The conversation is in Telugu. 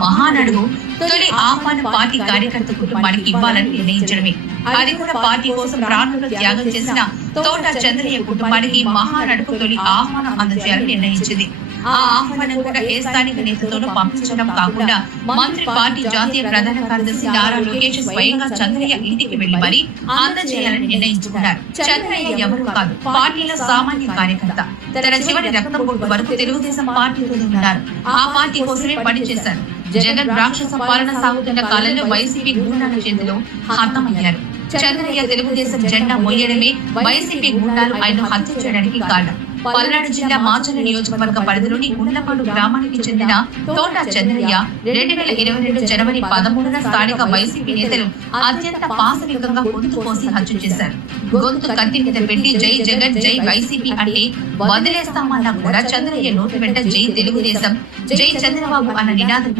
మహానడుగు తొలి ఆహ్వానం పార్టీ కార్యకర్త కుటుంబానికి ఇవ్వాలని నిర్ణయించడమే. అది కూడా పార్టీ కోసం ప్రాణులు త్యాగం చేసిన తోట చంద్రయ్య కుటుంబానికి మహానడుగు తొలి ఆహ్వానం అందజేయాలని నిర్ణయించింది. ఆ ఆహ్వానం కూడా ఏ స్థానిక నేతతోనూ పంపించడం కాకుండా మంత్రి పార్టీ జాతీయ ప్రధాన కార్యదర్శి నారా లోకేష్ స్వయంగా చంద్రయ్య ఇంటికి వెళ్లి మరీ అందజేయాలని నిర్ణయించుకున్నారు. చంద్రయ్య ఎవరు కాదు, పార్టీలో సామాన్య కార్యకర్త. తన చివరి రక్తం బొట్టు వరకు తెలుగుదేశం పార్టీలో ఉన్నారు. ఆ పార్టీ కోసమే పనిచేశారు. జగన్ రాక్షస పాలన సాగుతున్న కాలంలో వైసీపీ గూండాల చేతిలో హతమయ్యారు. చంద్రయ్య తెలుగుదేశం జెండా మోయడమే వైసీపీ గూండాలు ఆయన హత్య చేయడానికి కారణం. పల్నాడు జిల్లా మాచర్ల నియోజకవర్గ పరిధిలోని గుండ్లపాడు గ్రామానికి చెందిన తోట చంద్రయ్య 2022 జనవరి 13న స్థానిక వైసీపీ నేతలు అత్యంత పాశవికంగా గొంతు కోసి హత్య చేశారు. గొంతు కత్తి మీద పెట్టి జై జగన్ జై వైసీపీ అంటే వదిలేస్తామన్నా కూడా చంద్రయ్య నోటి వెంట జై తెలుగుదేశం జై చంద్రబాబు అన్న నినాదం